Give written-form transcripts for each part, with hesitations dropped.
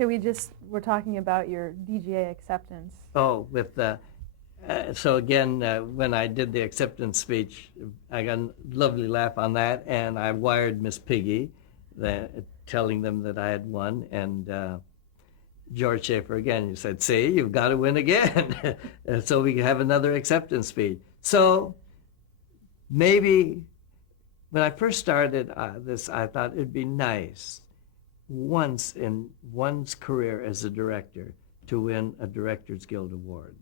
Okay, we're talking about your DGA acceptance. Oh, with so again, when I did the acceptance speech, I got a lovely laugh on that, and I wired Miss Piggy, telling them that I had won, and George Schaefer again. You said, "See, you've got to win again," so we can have another acceptance speech. So maybe when I first started this, I thought it'd be nice once in one's career as a director to win a Directors Guild Award.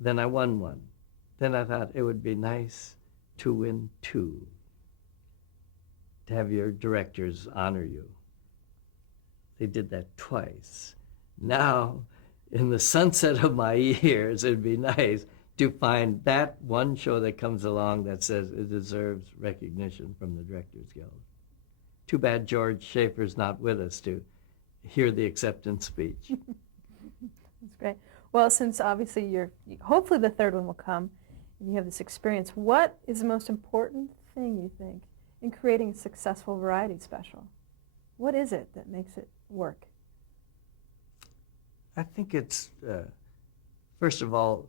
Then I won one. Then I thought it would be nice to win two, to have your directors honor you. They did that twice. Now, in the sunset of my years, it'd be nice to find that one show that comes along that says it deserves recognition from the Directors Guild. Too bad George Schaefer's not with us to hear the acceptance speech. That's great. Well, since obviously hopefully the third one will come, and you have this experience, what is the most important thing you think in creating a successful variety special? What is it that makes it work? I think it's, first of all,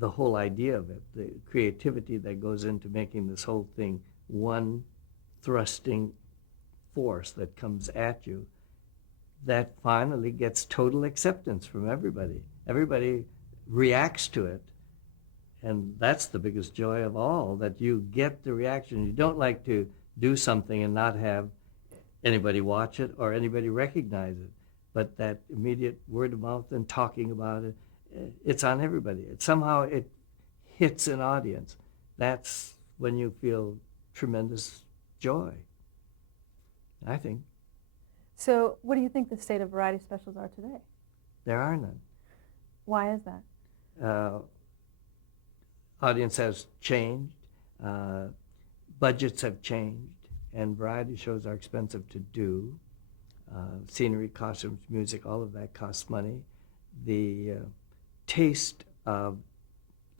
the whole idea of it, the creativity that goes into making this whole thing one thrusting force that comes at you that finally gets total acceptance from everybody. Everybody reacts to it, and that's the biggest joy of all, that you get the reaction. You don't like to do something and not have anybody watch it or anybody recognize it, but that immediate word of mouth and talking about it, it's on everybody. Somehow it hits an audience. That's when you feel tremendous joy, I think. So what do you think the state of variety specials are today? There are none. Why is that? Audience has changed, budgets have changed, and variety shows are expensive to do. Scenery, costumes, music, all of that costs money. The taste of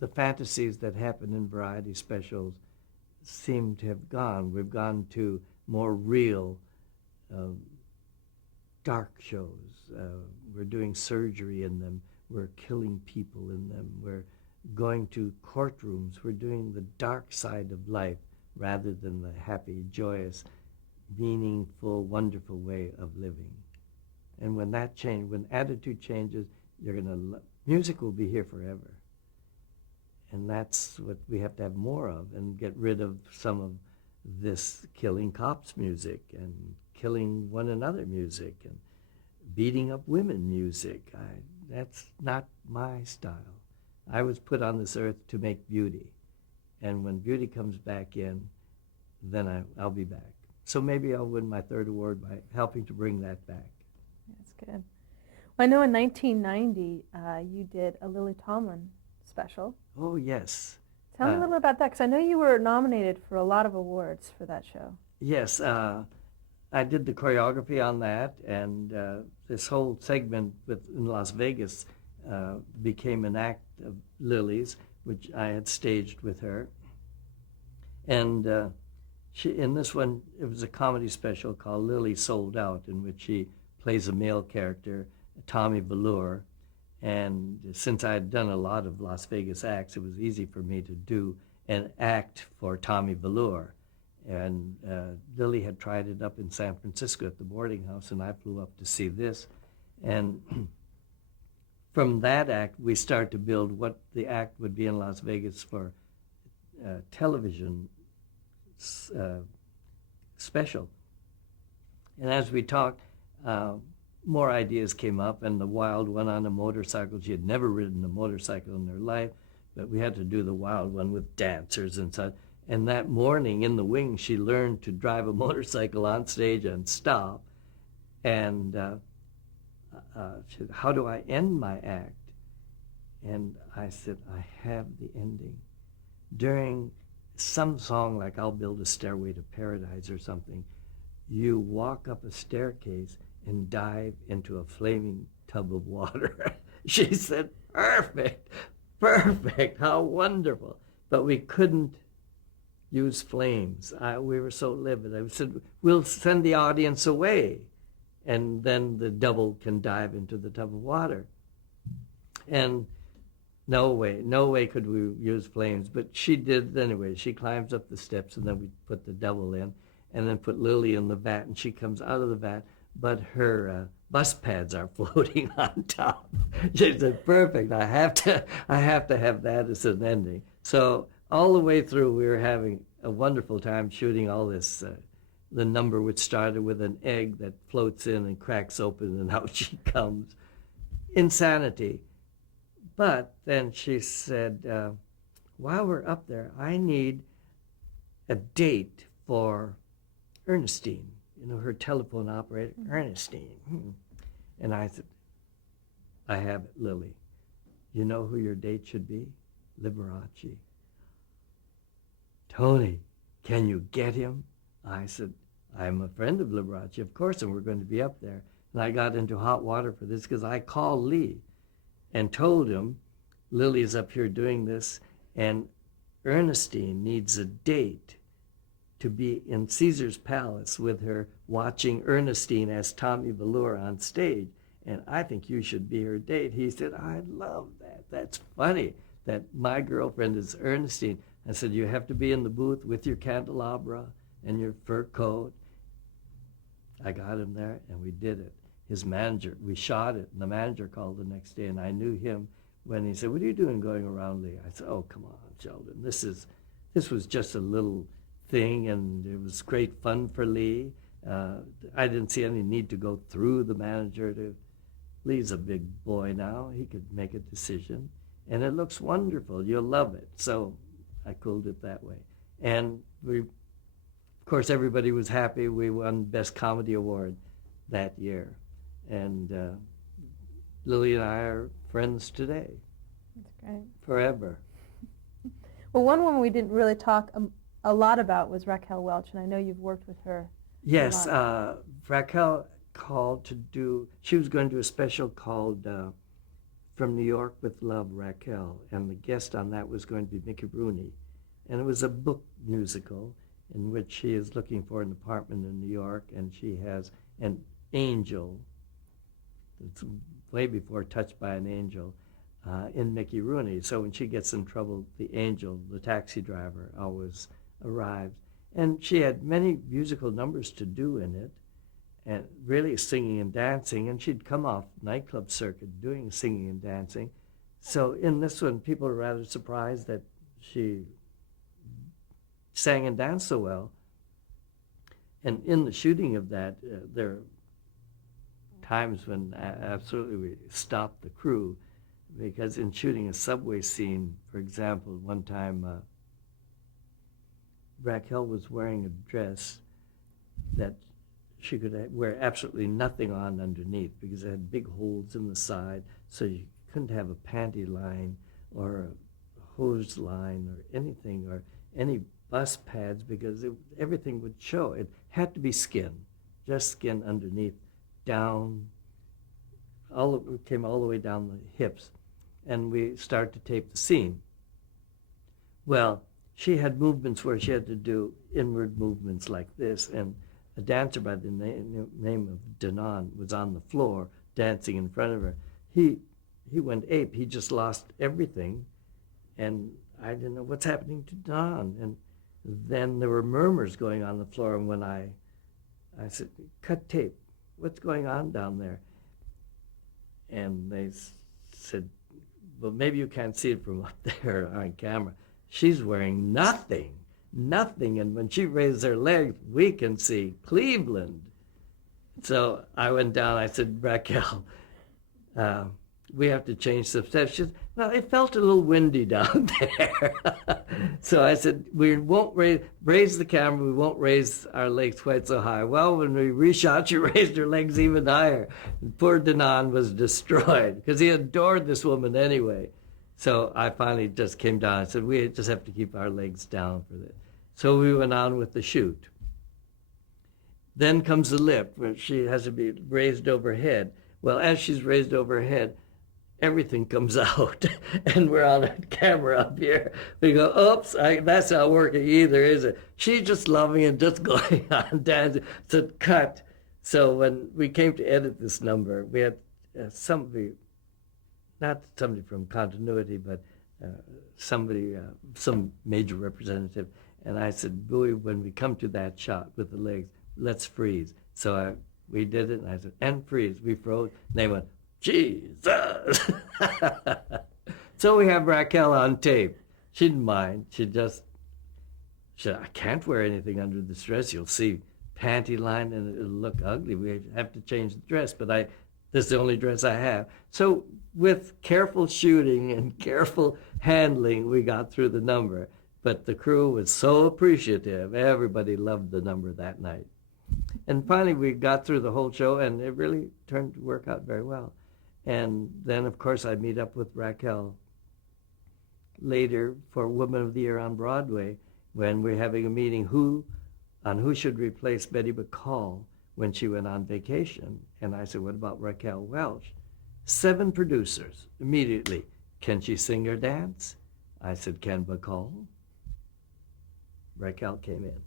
the fantasies that happen in variety specials seem to have gone. We've gone to more real, dark shows. We're doing surgery in them. We're killing people in them. We're going to courtrooms. We're doing the dark side of life rather than the happy, joyous, meaningful, wonderful way of living. And when that change, when attitude changes, music will be here forever. And that's what we have to have more of, and get rid of some of this killing cops music and killing one another music and beating up women music. That's not my style. I was put on this earth to make beauty. And when beauty comes back in, then I'll be back. So maybe I'll win my third award by helping to bring that back. That's good. Well, I know in 1990 you did a Lily Tomlin special. Oh, yes. Tell me a little bit about that, because I know you were nominated for a lot of awards for that show. Yes. I did the choreography on that, and this whole segment in Las Vegas became an act of Lily's, which I had staged with her. And in this one, it was a comedy special called Lily Sold Out, in which she plays a male character, Tommy Velour. And since I had done a lot of Las Vegas acts, it was easy for me to do an act for Tommy Velour. And Lily had tried it up in San Francisco at the boarding house, and I flew up to see this. And from that act, we started to build what the act would be in Las Vegas for television special. And as we talked, more ideas came up, and the wild one on a motorcycle. She had never ridden a motorcycle in her life, but we had to do the wild one with dancers and such. And that morning in the wing, she learned to drive a motorcycle on stage and stop. And she said, "How do I end my act?" And I said, "I have the ending. During some song like I'll Build a Stairway to Paradise or something, you walk up a staircase and dive into a flaming tub of water." She said, "Perfect, perfect, how wonderful." But we couldn't use flames. We were so livid. I said, "We'll send the audience away." and then the double can dive into the tub of water. And no way could we use flames, but she did anyway. She climbs up the steps, and then we put the double in, and then put Lily in the vat, and she comes out of the vat, but her bus pads are floating on top. She said, "Perfect. I have to have that as an ending." So all the way through, we were having a wonderful time shooting all this. The number which started with an egg that floats in and cracks open, and out she comes. Insanity. But then she said, while we're up there, I need a date for Ernestine, her telephone operator, Ernestine. And I said, I have it, Lily. You know who your date should be? Liberace. Tony, can you get him? I said, I'm a friend of Liberace, of course, and we're going to be up there. And I got into hot water for this because I called Lee and told him, Lily's up here doing this, and Ernestine needs a date to be in Caesar's Palace with her, watching Ernestine as Tommy Velour on stage, and I think you should be her date. He said, I love that. That's funny that my girlfriend is Ernestine. I said, you have to be in the booth with your candelabra and your fur coat. I got him there, and we did it. His manager, we shot it, and the manager called the next day, and I knew him when he said, what are you doing going around Lee? I said, oh, come on, Sheldon. This was just a little thing, and it was great fun for Lee. I didn't see any need to go through the manager. Lee's a big boy now. He could make a decision, and it looks wonderful. You'll love it. So I cooled it that way. And of course, everybody was happy. We won Best Comedy Award that year. And Lily and I are friends today. That's great. Forever. Well, one woman we didn't really talk a lot about was Raquel Welch, and I know you've worked with her. Yes, Raquel called to do, she was going to do a special called From New York with Love, Raquel, and the guest on that was going to be Mickey Rooney. And it was a book musical in which she is looking for an apartment in New York, and she has an angel, it's way before Touched by an Angel, in Mickey Rooney. So when she gets in trouble, the angel, the taxi driver, always arrives. And she had many musical numbers to do in it, and really singing and dancing, and she'd come off nightclub circuit doing singing and dancing. So in this one, people were rather surprised that she sang and danced so well. And in the shooting of that, there are times when absolutely we stopped the crew, because in shooting a subway scene, for example, one time Raquel was wearing a dress that she could wear absolutely nothing on underneath because it had big holes in the side, so you couldn't have a panty line or a hose line or anything, or any bus pads, because everything would show. It had to be skin, just skin underneath, down, it came all the way down the hips. And we started to tape the scene. Well, she had movements where she had to do inward movements like this, and a dancer by the name of Danon was on the floor dancing in front of her. He went ape. He just lost everything, and I didn't know what's happening to Danon. And then there were murmurs going on the floor, and when I said, cut tape, what's going on down there? And they said, well, maybe you can't see it from up there on camera. She's wearing nothing, and when she raised her legs, we can see Cleveland. So I went down, I said, Raquel, we have to change some steps. She said, no, it felt a little windy down there. So I said, we won't raise the camera, we won't raise our legs quite so high. Well, when we reshot, she raised her legs even higher. And poor Danon was destroyed, because he adored this woman anyway. So I finally just came down. I said, we just have to keep our legs down for this. So we went on with the shoot. Then comes the lip, where she has to be raised overhead. Well, as she's raised overhead, everything comes out, and we're on a camera up here. We go, oops, that's not working either, is it? She's just loving and just going on dancing. So cut. So when we came to edit this number, we had somebody, not somebody from continuity, but somebody, some major representative, and I said, Bowie, when we come to that shot with the legs, let's freeze. So we did it, and I said, and freeze. We froze, and they went, Jesus! So we have Raquel on tape. She didn't mind. She said, I can't wear anything under this dress. You'll see panty line, and it'll look ugly. We have to change the dress, but this is the only dress I have. So with careful shooting and careful handling, we got through the number. But the crew was so appreciative. Everybody loved the number that night. And finally, we got through the whole show, and it really turned to work out very well. And then, of course, I meet up with Raquel later for Woman of the Year on Broadway when we're having a meeting on who should replace Betty McCall when she went on vacation. And I said, what about Raquel Welch? 7 producers immediately. Can she sing or dance? I said, Ken McCall. Raquel came in,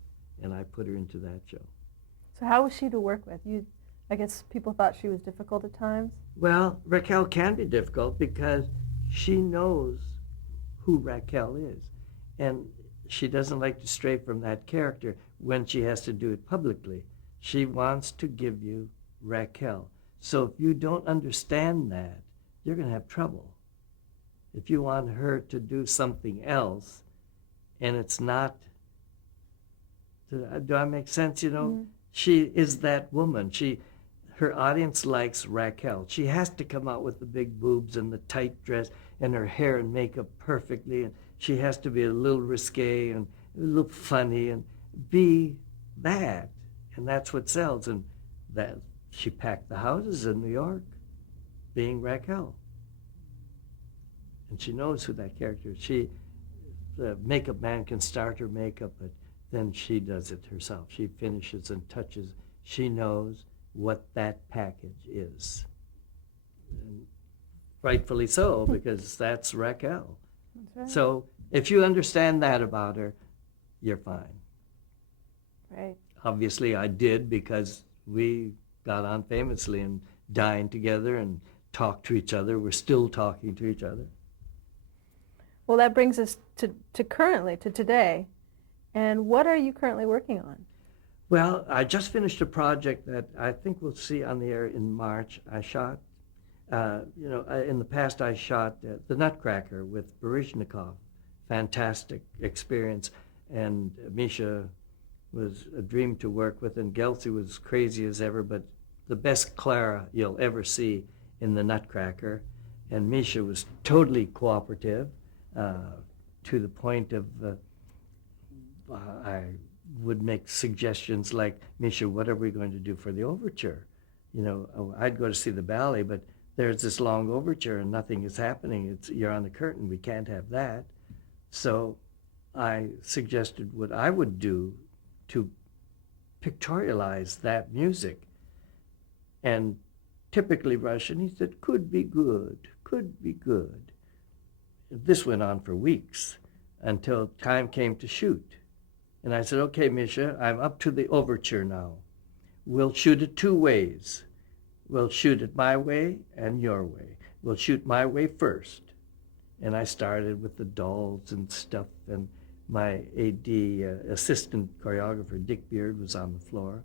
and I put her into that show. So how was she to work with? I guess people thought she was difficult at times. Well, Raquel can be difficult because she knows who Raquel is, and she doesn't like to stray from that character when she has to do it publicly. She wants to give you Raquel. So if you don't understand that, you're going to have trouble. If you want her to do something else, and it's not, do I make sense, you know? Mm-hmm. She is that woman. Her audience likes Raquel. She has to come out with the big boobs and the tight dress and her hair and makeup perfectly, and she has to be a little risque and a little funny and be that, and that's what sells. And that she packed the houses in New York being Raquel, and she knows who that character is. The makeup man can start her makeup, but then she does it herself. She finishes and touches. She knows what that package is, and rightfully so, because that's Raquel. That's right. So if you understand that about her, you're fine. Right. Obviously, I did, because we got on famously and dined together and talked to each other. We're still talking to each other. Well, that brings us to currently, to today. And what are you currently working on? Well, I just finished a project that I think we'll see on the air in March. I shot, in the past I shot The Nutcracker with Baryshnikov. Fantastic experience. And Misha was a dream to work with, and Gelsey was crazy as ever, but the best Clara you'll ever see in The Nutcracker. And Misha was totally cooperative, to the point of I would make suggestions like, Misha, what are we going to do for the overture? I'd go to see the ballet, but there's this long overture and nothing is happening. You're on the curtain. We can't have that. So I suggested what I would do to pictorialize that music. And typically Russian, he said, could be good. This went on for weeks until time came to shoot. And I said, okay, Misha, I'm up to the overture now. We'll shoot it 2 ways. We'll shoot it my way and your way. We'll shoot my way first. And I started with the dolls and stuff, and my AD, assistant choreographer, Dick Beard, was on the floor.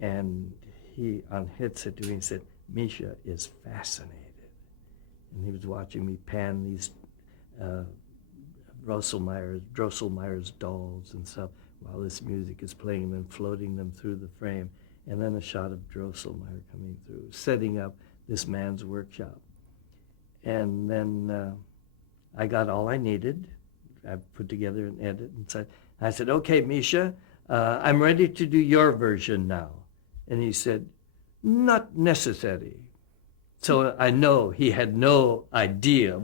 And he, on headset to me, he said, Misha is fascinated. And he was watching me pan these Drosselmeyer's dolls and stuff while this music is playing, and then floating them through the frame. And then a shot of Drosselmeyer coming through, setting up this man's workshop. And then I got all I needed. I put together an edit and I said, okay, Misha, I'm ready to do your version now. And he said, not necessary. So I know he had no idea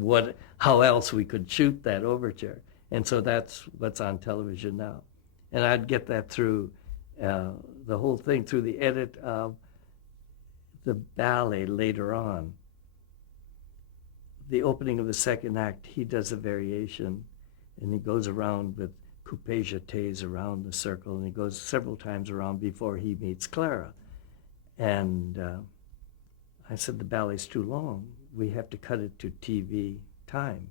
how else we could shoot that overture. And so that's what's on television now. And I'd get that through the whole thing, through the edit of the ballet later on. The opening of the second act, he does a variation, and he goes around with coupé jetés around the circle, and he goes several times around before he meets Clara. And I said, the ballet's too long. We have to cut it to TV time.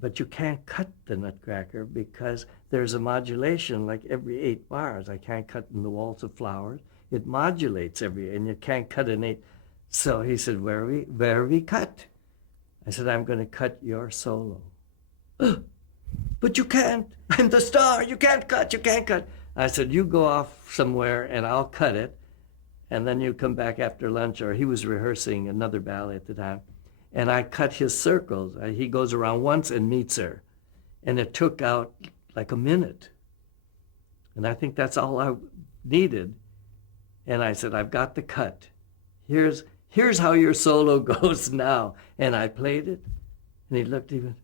But you can't cut the Nutcracker because there's a modulation like every 8 bars. I can't cut in the Waltz of Flowers. It modulates and you can't cut in 8. So he said, where are we cut? I said, I'm going to cut your solo. But you can't. I'm the star. You can't cut. You can't cut. I said, you go off somewhere and I'll cut it. And then you come back after lunch, or he was rehearsing another ballet at the time. And I cut his circles. He goes around once and meets her. And it took out like a minute. And I think that's all I needed. And I said, I've got the cut. Here's how your solo goes now. And I played it. And he looked even,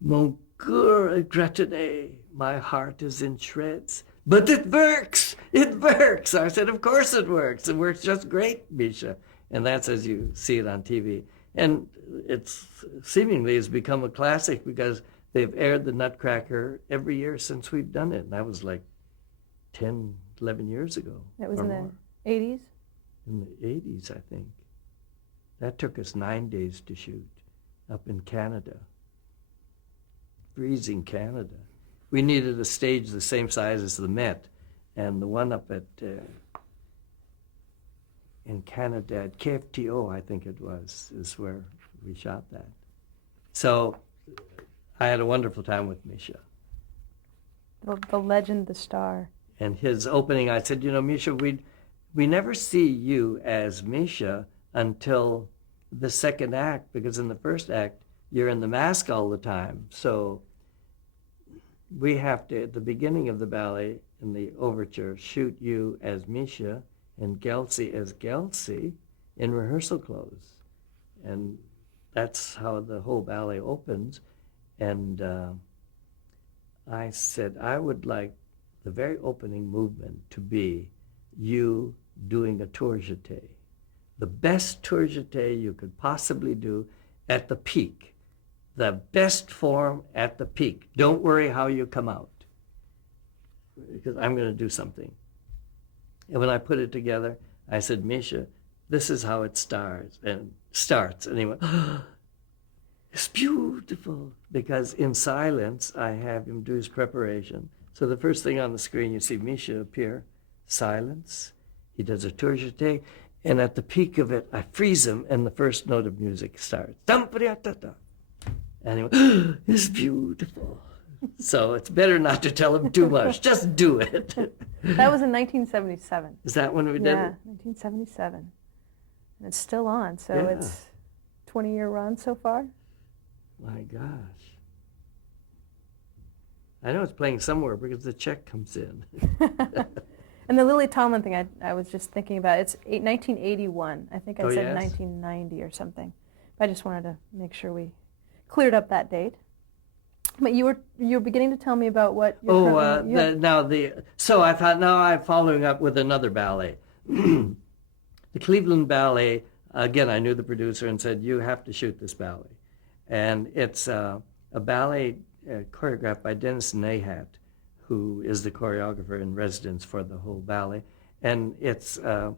mon cœur est gratiné. My heart is in shreds. But it works. It works. I said, of course it works. It works just great, Misha. And that's as you see it on TV. And it's seemingly has become a classic because they've aired the Nutcracker every year since we've done it. And that was like 10, 11 years ago. That was or in more. the 80s? In the 80s, I think. That took us 9 days to shoot up in Canada. Freezing Canada. We needed a stage the same size as the Met. And the one up at in Canada at KFTO, I think it was, is where we shot that. So I had a wonderful time with Misha. The legend, the star. And his opening, I said, Misha, we never see you as Misha until the second act, because in the first act, you're in the mask all the time. So we have to, at the beginning of the ballet, in the overture, shoot you as Misha and Gelsey as Gelsey in rehearsal clothes. And that's how the whole ballet opens. And I said, I would like the very opening movement to be you doing a tour jeté. The best tour jeté you could possibly do at the peak. The best form at the peak. Don't worry how you come out, because I'm going to do something. And when I put it together, I said, Misha, this is how it starts. And he went, oh, it's beautiful. Because in silence, I have him do his preparation. So the first thing on the screen, you see Misha appear, silence. He does a tour jeté. And at the peak of it, I freeze him, and the first note of music starts. And he went, oh, it's beautiful. So it's better not to tell him too much. Just do it. That was in 1977. Is that when we did Yeah, it? 1977. And it's still on, so Yeah. it's 20-year run so far. My gosh. I know it's playing somewhere because the check comes in. And the Lily Tomlin thing, I was just thinking about, it's 1981. I think I Oh, said yes? 1990 or something. But I just wanted to make sure we cleared up that date. But you were beginning to tell me about what you're so I thought now I'm following up with another ballet. The Cleveland Ballet, again, I knew the producer and said, you have to shoot this ballet. And it's a ballet choreographed by Dennis Nahat, who is the choreographer in residence for the whole ballet. And it's an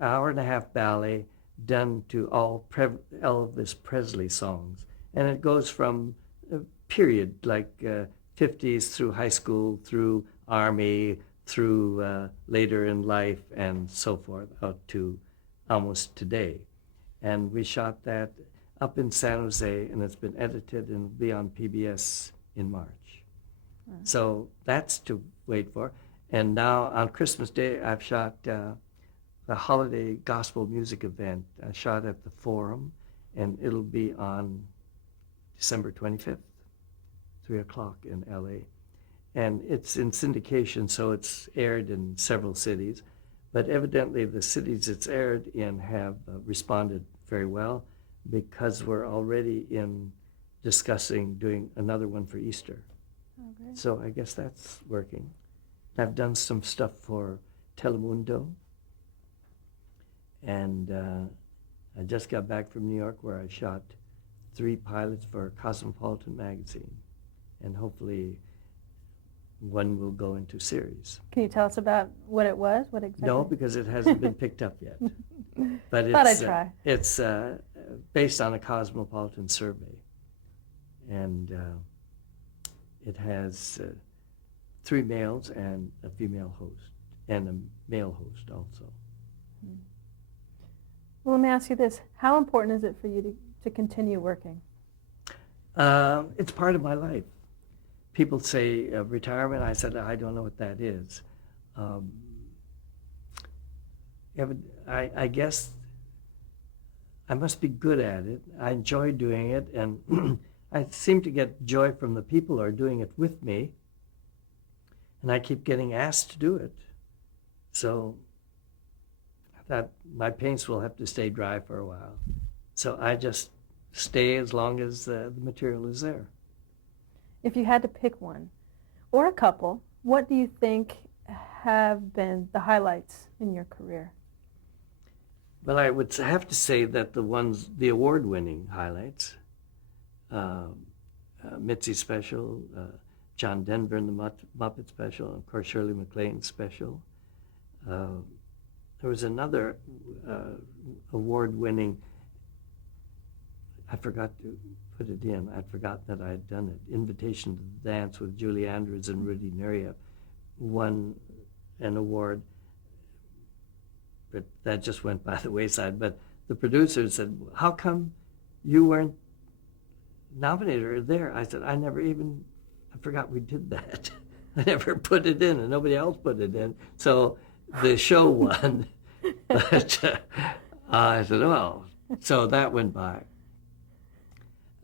hour-and-a-half ballet done to all Elvis Presley songs. And it goes from period, like 50s through high school, through Army, through later in life, and so forth, out to almost today. And we shot that up in San Jose, and it's been edited and will be on PBS in March. So that's to wait for. And now on Christmas Day, I've shot the holiday gospel music event. I shot at the Forum, and it'll be on December 25th. 3 o'clock in LA. And it's in syndication, so it's aired in several cities. But evidently the cities it's aired in have responded very well, because we're already discussing doing another one for Easter. Okay. So I guess that's working. I've done some stuff for Telemundo. And I just got back from New York, where I shot 3 pilots for Cosmopolitan magazine. And hopefully one will go into series. Can you tell us about what it was? What exactly? No, because it hasn't been picked up yet. But Thought I'd try. It's based on a cosmopolitan survey. And it has 3 males and a female host, and a male host also. Well, let me ask you this. How important is it for you to continue working? It's part of my life. People say retirement. I said, I don't know what that is. I guess I must be good at it. I enjoy doing it, and I seem to get joy from the people who are doing it with me, and I keep getting asked to do it. So I thought my paints will have to stay dry for a while. So I just stay as long as the material is there. If you had to pick one, or a couple, what do you think have been the highlights in your career? Well, I would have to say that the award-winning highlights, Mitzi special, John Denver and the Muppet special, and of course Shirley MacLaine's special. There was another award-winning, I forgot to put it in. I'd forgotten that I had done it. Invitation to the Dance with Julie Andrews and Rudy Neriev won an award, but that just went by the wayside. But the producers said, how come you weren't nominated or there? I said, I forgot we did that. I never put it in, and nobody else put it in. So the show won. But I said, well, so that went by.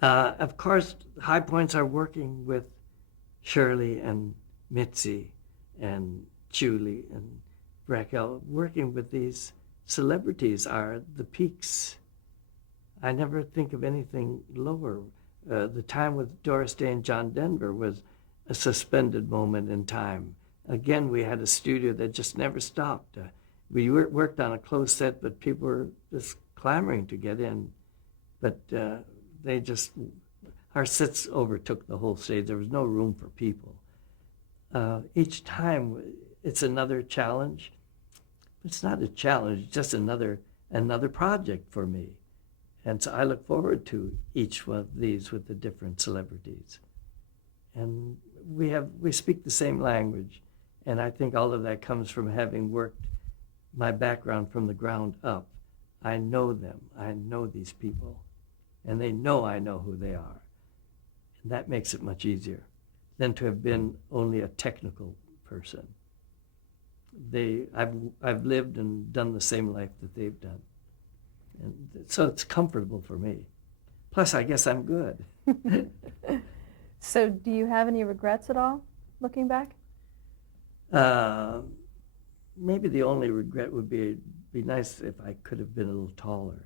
Of course, high points are working with Shirley and Mitzi and Julie and Raquel. Working with these celebrities are the peaks. I never think of anything lower. The time with Doris Day and John Denver was a suspended moment in time. Again, we had a studio that just never stopped. We worked on a closed set, but people were just clamoring to get in. But our sets overtook the whole stage. There was no room for people. Each time it's another challenge. It's not a challenge, it's just another project for me. And so I look forward to each one of these with the different celebrities. And we speak the same language. And I think all of that comes from having worked my background from the ground up. I know them. I know these people. And they know I know who they are. And that makes it much easier than to have been only a technical person. I've lived and done the same life that they've done. And so it's comfortable for me. Plus, I guess I'm good. So do you have any regrets at all, looking back? Maybe the only regret would be nice if I could have been a little taller.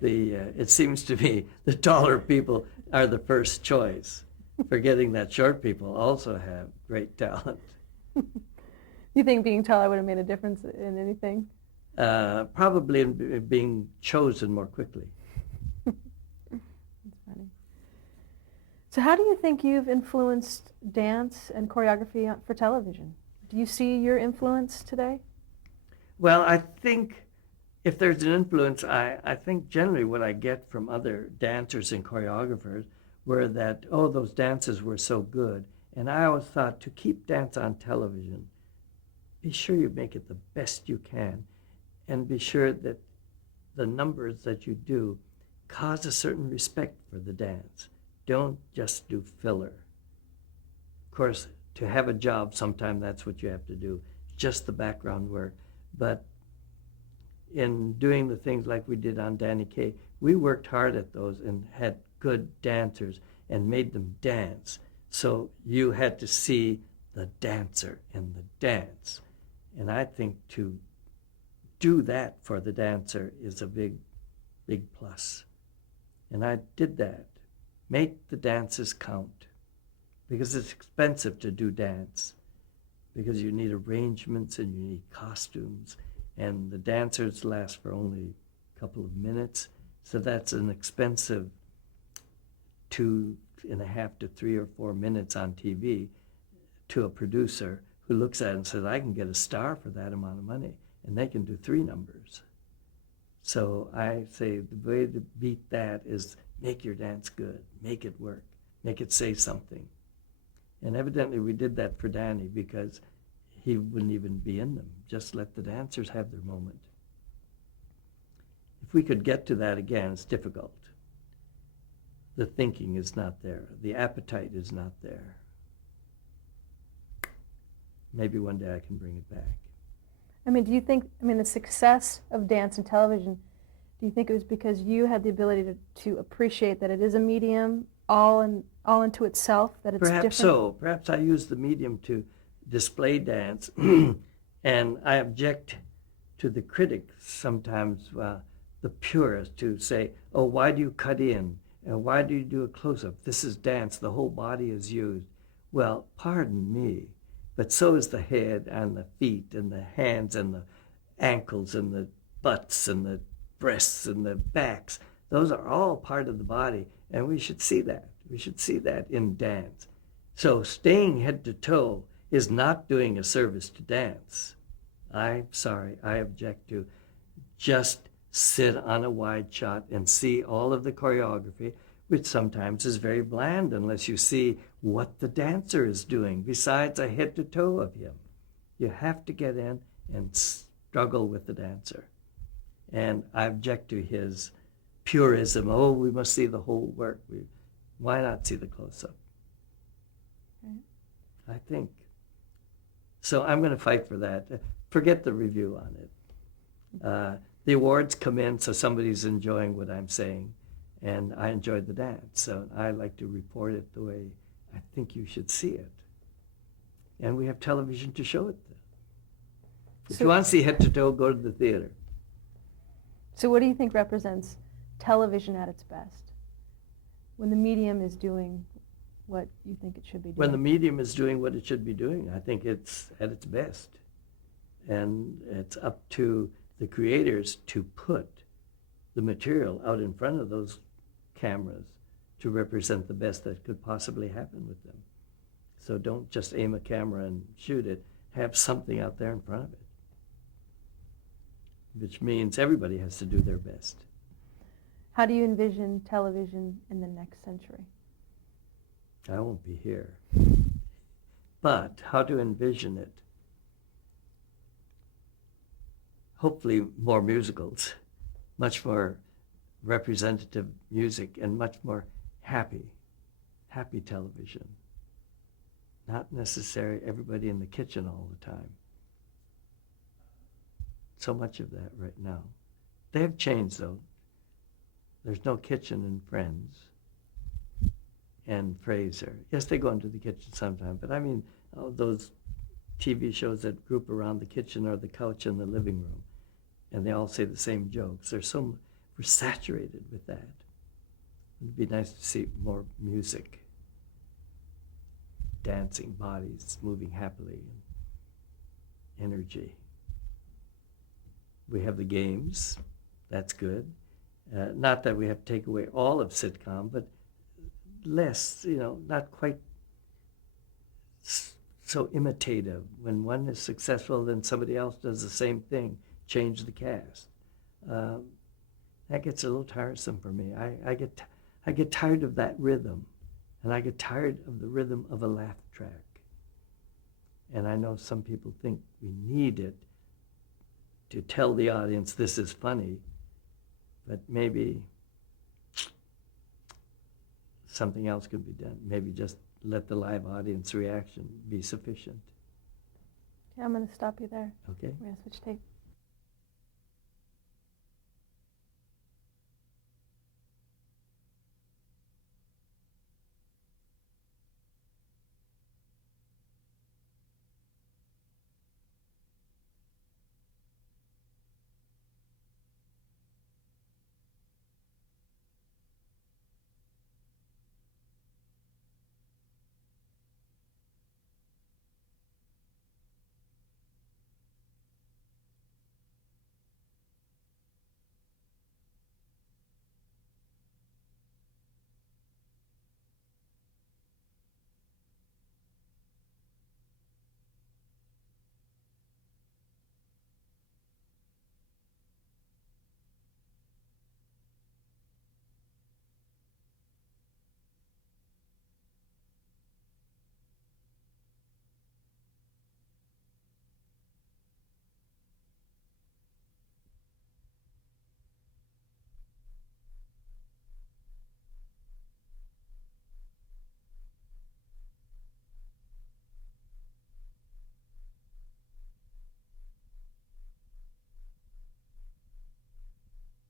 It seems to me the taller people are the first choice, forgetting that short people also have great talent. You think being taller would have made a difference in anything? Probably in being chosen more quickly. That's funny. So how do you think you've influenced dance and choreography for television? Do you see your influence today? Well, I think if there's an influence, I think generally what I get from other dancers and choreographers were that, oh, those dances were so good. And I always thought, to keep dance on television, be sure you make it the best you can, and be sure that the numbers that you do cause a certain respect for the dance. Don't just do filler. Of course, to have a job, sometimes that's what you have to do, just the background work. But in doing the things like we did on Danny Kaye, we worked hard at those and had good dancers and made them dance. So you had to see the dancer in the dance. And I think to do that for the dancer is a big, big plus. And I did that. Make the dances count. Because it's expensive to do dance. Because you need arrangements and you need costumes. And the dancers last for only a couple of minutes. So that's an expensive 2.5 to 3 or 4 minutes on TV to a producer who looks at it and says, I can get a star for that amount of money, and they can do 3 numbers. So I say the way to beat that is make your dance good, make it work, make it say something. And evidently we did that for Danny because he wouldn't even be in them. Just let the dancers have their moment. If we could get to that again, it's difficult. The thinking is not there. The appetite is not there. Maybe one day I can bring it back. I mean, do you think, the success of dance and television, do you think it was because you had the ability to appreciate that it is a medium all into itself, that it's Perhaps different? so. Perhaps I use the medium to display dance, and I object to the critics sometimes, the purists, to say, oh, why do you cut in? And why do you do a close-up? This is dance. The whole body is used. Well, pardon me, but so is the head and the feet and the hands and the ankles and the butts and the breasts and the backs. Those are all part of the body, and we should see that. We should see that in dance. So staying head to toe is not doing a service to dance. I'm sorry, I object to just sit on a wide shot and see all of the choreography, which sometimes is very bland unless you see what the dancer is doing besides a head to toe of him. You have to get in and struggle with the dancer. And I object to his purism. Oh, we must see the whole work. Why not see the close-up? I think. So I'm going to fight for that. Forget the review on it. The awards come in, so somebody's enjoying what I'm saying, and I enjoyed the dance. So I like to report it the way I think you should see it. And we have television to show it. If you want to see head to toe, go to the theater. So what do you think represents television at its best? When the medium is doing what you think it should be doing? When the medium is doing what it should be doing, I think it's at its best. And it's up to the creators to put the material out in front of those cameras to represent the best that could possibly happen with them. So don't just aim a camera and shoot it. Have something out there in front of it, which means everybody has to do their best. How do you envision television in the next century? I won't be here. But how to envision it? Hopefully more musicals, much more representative music, and much more happy television. Not necessarily everybody in the kitchen all the time. So much of that right now. They have changed, though. There's no kitchen in Friends and Frasier. Yes, they go into the kitchen sometime, but I mean, those TV shows that group around the kitchen or the couch in the living room, and they all say the same jokes. We're saturated with that. It'd be nice to see more music, dancing, bodies moving happily, and energy. We have the games. That's good. Not that we have to take away all of sitcom, but less, not quite so imitative. When one is successful, then somebody else does the same thing, change the cast. That gets a little tiresome for me. I get tired of that rhythm, and I get tired of the rhythm of a laugh track. And I know some people think we need it to tell the audience this is funny, but maybe something else could be done. Maybe just let the live audience reaction be sufficient. Yeah, I'm going to stop you there. Okay. We're going to switch tape.